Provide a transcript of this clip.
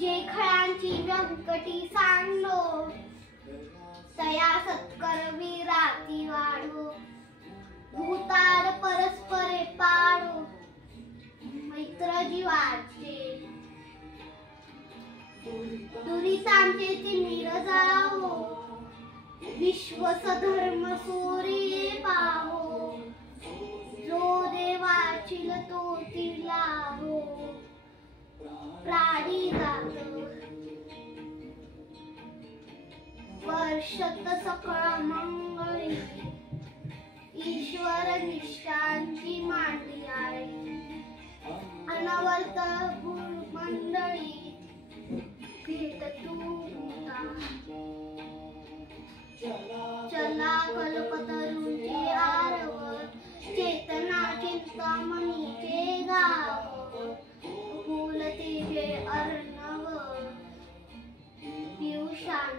जे खळांची व्यंकटी सांडो, तया सत्कर वीराती वाढो, भूताल परस्परे पाडो, मैत्र जीवाचे दुरितांचे तिमिर जावो, विश्व सधर्म सूर्ये पाहो, जो देवाचिल तो तिलाहो, प्राणी जात वर्षत सकळ मंगळी, ईश्वर निष्ठांची मांडली आळी, अनवर्त मंडळी भेट तू चला कल्पतरूंचे आरव, चेतना चिंतामणीचे गाव, फुलते जे अर्णव पियुषांचे